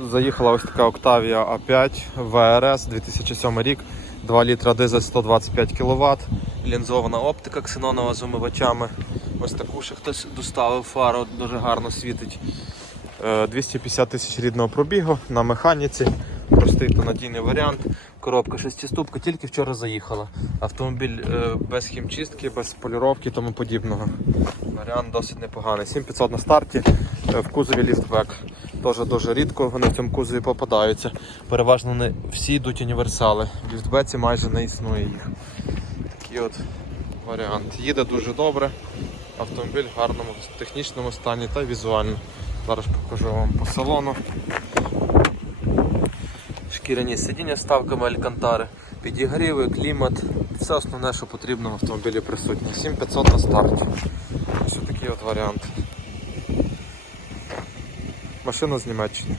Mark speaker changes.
Speaker 1: Заїхала ось така Octavia A5 VRS 2007 рік, 2 літра дизель 125 кВт, лінзована оптика ксенонова з умивачами. Ось таку ще хтось доставив фару, дуже гарно світить. Е, 250 тисяч рідного пробігу на механіці. Простий та надійний варіант. Коробка шестиступка, тільки вчора заїхала. Автомобіль е, без хімчистки, без поліровки і тому подібного. Варіант досить непоганий. 7500 на старті, е, в кузові ліфтбек. Теж дуже рідко вони в цьому кузові попадаються. Переважно вони всі йдуть універсали. В ліфтбеці майже не існує їх. Такий от варіант. Їде дуже добре. Автомобіль в гарному технічному стані та візуально. Зараз покажу вам по салону. Шкіряні сидіння ставками алькантари, підігріви, клімат, все основне, що потрібно в автомобілі присутнє. 7500 на старті. Ось такий от варіант. Машина з Німеччини.